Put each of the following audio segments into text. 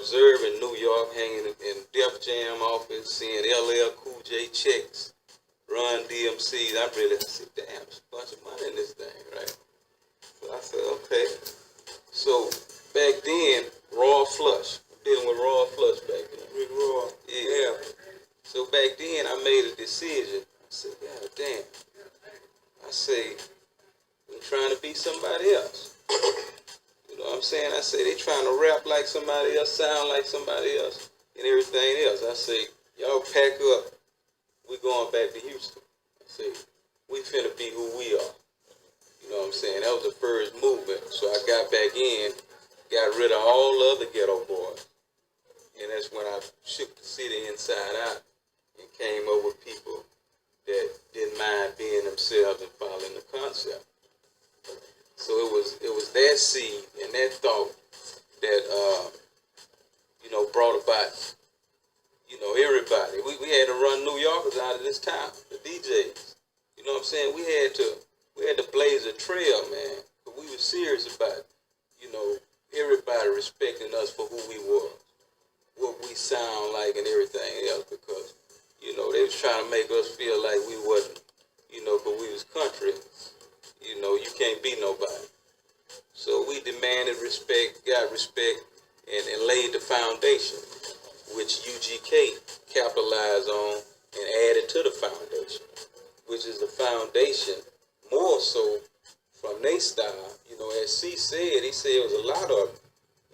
observing New York, hanging in Def Jam office, seeing LL Cool J checks, Run DMCs. I said, damn, there's a bunch of money in this thing, right? So I said, okay. So back then, Raw Flush. I'm dealing with Raw Flush back then. Raw. Yeah. So back then, I made a decision. I said, God damn. I say, I'm trying to be somebody else. You know what I'm saying? I say, they trying to rap like somebody else, sound like somebody else, and everything else. I say, y'all pack up. We going back to Houston. I say, we finna be who we are. You know what I'm saying? That was the first movement. So I got back in, got rid of all the other ghetto boys. And that's when I shook the city inside out and came up with people that didn't mind being themselves and following the concept. So it was that seed and that thought that brought about everybody. We had to run New Yorkers out of this town, the DJs. You know what I'm saying? We had to blaze a trail, man. But we were serious about everybody respecting us for who we were, what we sound like, and everything else. Because they was trying to make us feel like we wasn't, but we was country. You can't be nobody. So we demanded respect, got respect, and laid the foundation, which UGK capitalized on and added to the foundation, which is the foundation more so from their style. As C said, he said it was a lot of them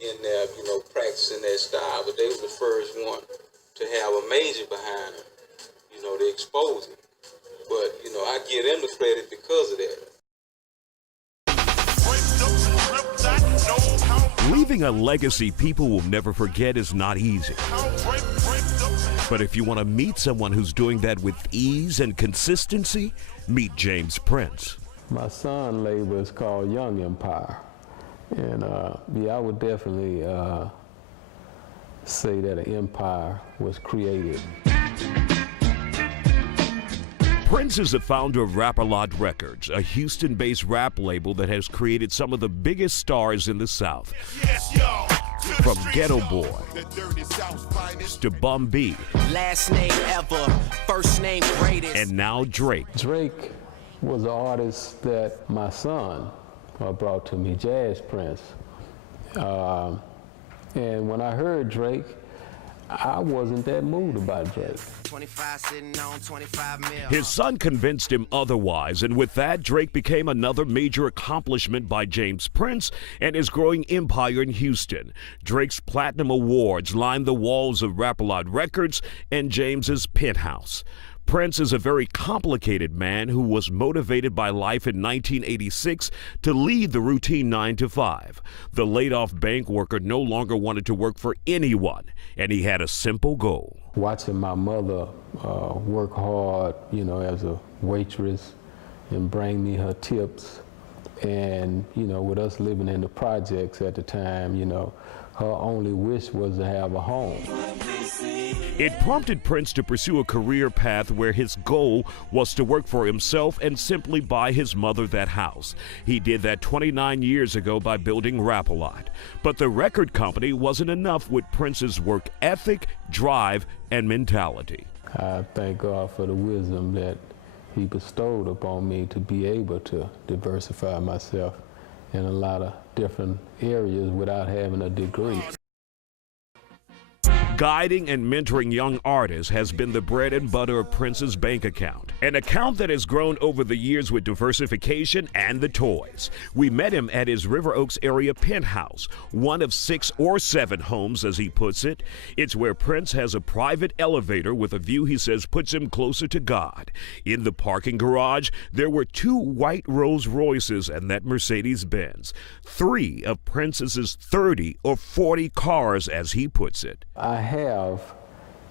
in there, practicing that style, but they was the first one to have a major behind them, to expose it. But, I give them the credit because of that. Leaving a legacy people will never forget is not easy. But if you want to meet someone who's doing that with ease and consistency, meet James Prince. My son label is called Young Empire. And I would definitely say that an empire was created. Prince is the founder of Rap-A-Lot Records, a Houston-based rap label that has created some of the biggest stars in the South. From Ghetto Boy to Bum B, last name ever, first name greatest, and now Drake. Drake was an artist that my son brought to me, Jazz Prince. And when I heard Drake, I wasn't that moved about Drake. 25 sitting on 25 mil. His son convinced him otherwise, and with that, Drake became another major accomplishment by James Prince and his growing empire in Houston. Drake's Platinum Awards lined the walls of Rap-A-Lot Records and James's penthouse. Prince is a very complicated man who was motivated by life in 1986 to lead the routine 9-to-5. The laid-off bank worker no longer wanted to work for anyone, and he had a simple goal. Watching my mother work hard, as a waitress and bring me her tips. And, with us living in the projects at the time, her only wish was to have a home. It prompted Prince to pursue a career path where his goal was to work for himself and simply buy his mother that house. He did that 29 years ago by building Rap-A-Lot. But the record company wasn't enough with Prince's work ethic, drive, and mentality. I thank God for the wisdom that he bestowed upon me to be able to diversify myself in a lot of different areas without having a degree. Guiding and mentoring young artists has been the bread and butter of Prince's bank account, an account that has grown over the years with diversification and the toys. We met him at his River Oaks area penthouse, one of 6 or 7 homes, as he puts it. It's where Prince has a private elevator with a view he says puts him closer to God. In the parking garage, there were 2 white Rolls Royces and that Mercedes-Benz, 3 of Prince's 30 or 40 cars, as he puts it. I have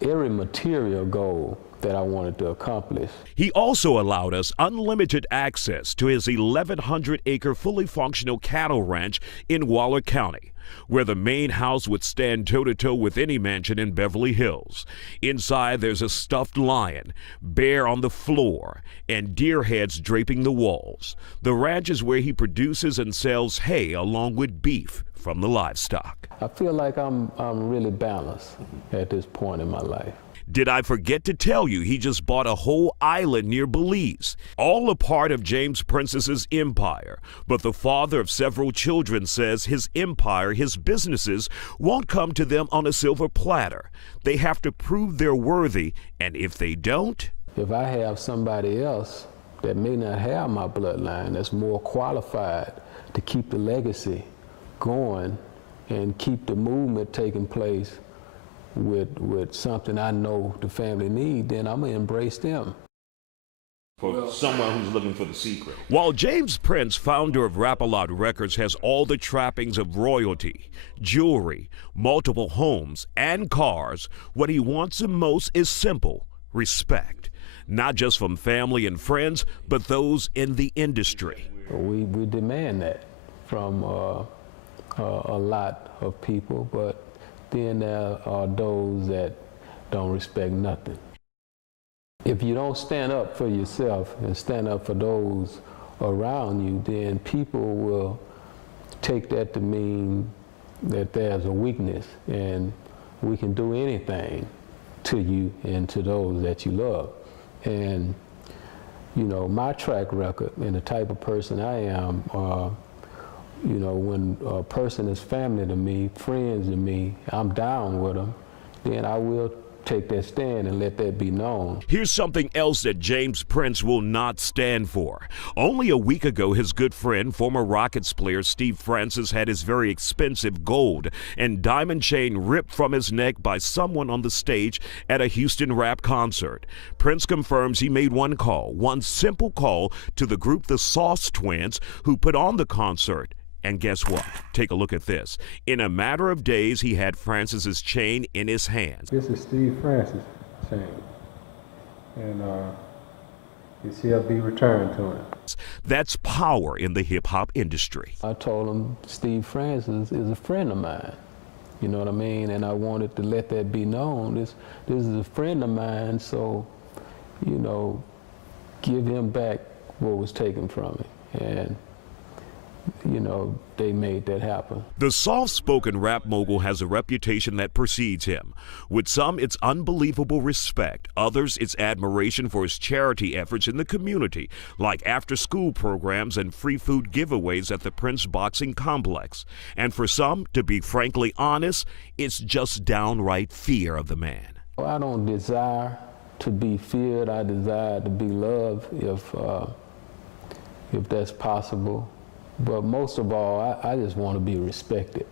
every material goal that I wanted to accomplish. He also allowed us unlimited access to his 1,100-acre fully functional cattle ranch in Waller County, where the main house would stand toe-to-toe with any mansion in Beverly Hills. Inside, there's a stuffed lion, bear on the floor, and deer heads draping the walls. The ranch is where he produces and sells hay along with beef, from the livestock. I feel like I'm really balanced at this point in my life. Did I forget to tell you he just bought a whole island near Belize? All a part of James Princess's empire. But the father of several children says his empire, his businesses, won't come to them on a silver platter. They have to prove they're worthy, and if they don't... If I have somebody else that may not have my bloodline that's more qualified to keep the legacy going and keep the movement taking place with something I know the family need, then I'm gonna embrace them. For someone who's looking for the secret. While James Prince, founder of Rap-A-Lot Records, has all the trappings of royalty, jewelry, multiple homes, and cars, what he wants the most is simple: respect. Not just from family and friends, but those in the industry. We demand that from a lot of people, but then there are those that don't respect nothing. If you don't stand up for yourself and stand up for those around you, then people will take that to mean that there's a weakness and we can do anything to you and to those that you love. And, you know, my track record and the type of person I am, you know, when a person is family to me, friends to me, I'm down with them, then I will take that stand and let that be known. Here's something else that James Prince will not stand for. Only a week ago, his good friend, former Rockets player Steve Francis, had his very expensive gold and diamond chain ripped from his neck by someone on the stage at a Houston rap concert. Prince confirms he made one call, one simple call to the group the Sauce Twins, who put on the concert. And guess what? Take a look at this. In a matter of days, he had Francis's chain in his hands. This is Steve Francis' chain, and it shall be returned to him. That's power in the hip-hop industry. I told him Steve Francis is a friend of mine, you know what I mean? And I wanted to let that be known. This is a friend of mine, so, you know, give him back what was taken from him. And you know, they made that happen. The soft-spoken rap mogul has a reputation that precedes him. With some, it's unbelievable respect. Others, it's admiration for his charity efforts in the community, like after-school programs and free food giveaways at the Prince Boxing Complex. And for some, to be frankly honest, it's just downright fear of the man. I don't desire to be feared. I desire to be loved if that's possible. But most of all, I just want to be respected,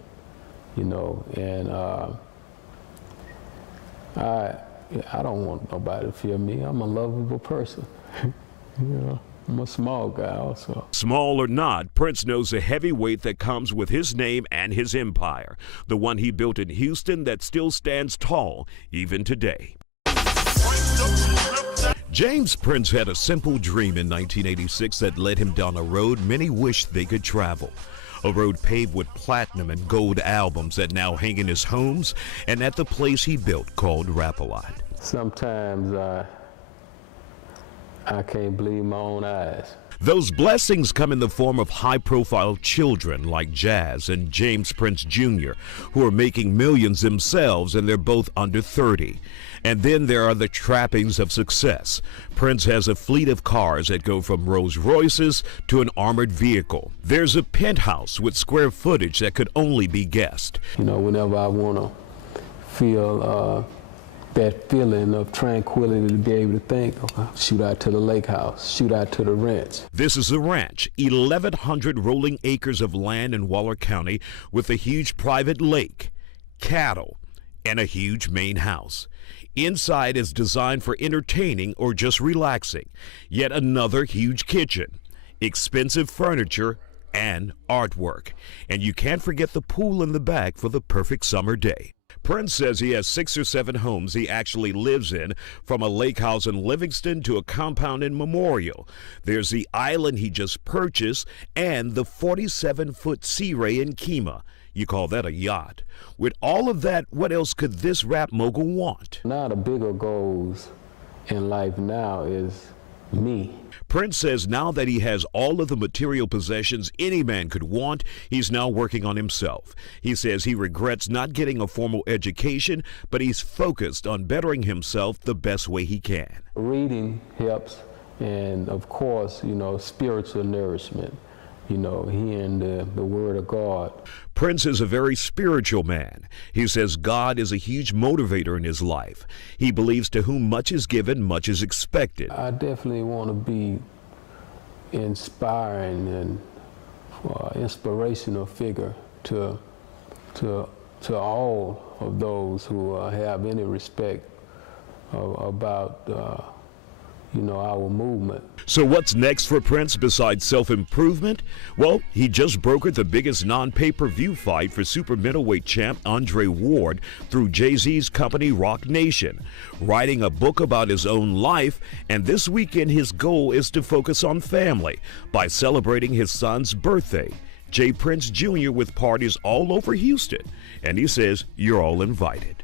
you know, and I don't want nobody to fear me. I'm a lovable person, you know. I'm a small guy also. Small or not, Prince knows the heavy weight that comes with his name and his empire, the one he built in Houston that still stands tall even today. James Prince had a simple dream in 1986 that led him down a road many wished they could travel. A road paved with platinum and gold albums that now hang in his homes and at the place he built called Rap-A-Lot. Sometimes I can't believe my own eyes. Those blessings come in the form of high-profile children like Jazz and James Prince Jr., who are making millions themselves, and they're both under 30. And then there are the trappings of success. Prince has a fleet of cars that go from Rolls Royces to an armored vehicle. There's a penthouse with square footage that could only be guessed. You know, whenever I want to feel that feeling of tranquility to be able to think, okay, shoot out to the lake house, shoot out to the ranch. This is the ranch, 1,100 rolling acres of land in Waller County with a huge private lake, cattle, and a huge main house. Inside is designed for entertaining or just relaxing. Yet another huge kitchen, expensive furniture, and artwork. And you can't forget the pool in the back for the perfect summer day. Prince says he has 6 or 7 homes he actually lives in, from a lake house in Livingston to a compound in Memorial. There's the island he just purchased and the 47-foot Sea Ray in Kemah. You call that a yacht. With all of that, what else could this rap mogul want? Now the bigger goals in life now is me. Prince says now that he has all of the material possessions any man could want, he's now working on himself. He says he regrets not getting a formal education, but he's focused on bettering himself the best way he can. Reading helps, and of course, spiritual nourishment, hearing the word of God. Prince is a very spiritual man. He says God is a huge motivator in his life. He believes to whom much is given, much is expected. I definitely want to be inspiring and inspirational figure to all of those who have any respect about our movement. So what's next for Prince besides self-improvement? Well, he just brokered the biggest non-pay-per-view fight for super middleweight champ Andre Ward through Jay-Z's company Rock Nation, writing a book about his own life, and this weekend his goal is to focus on family by celebrating his son's birthday. Jay Prince Jr. with parties all over Houston, and he says you're all invited.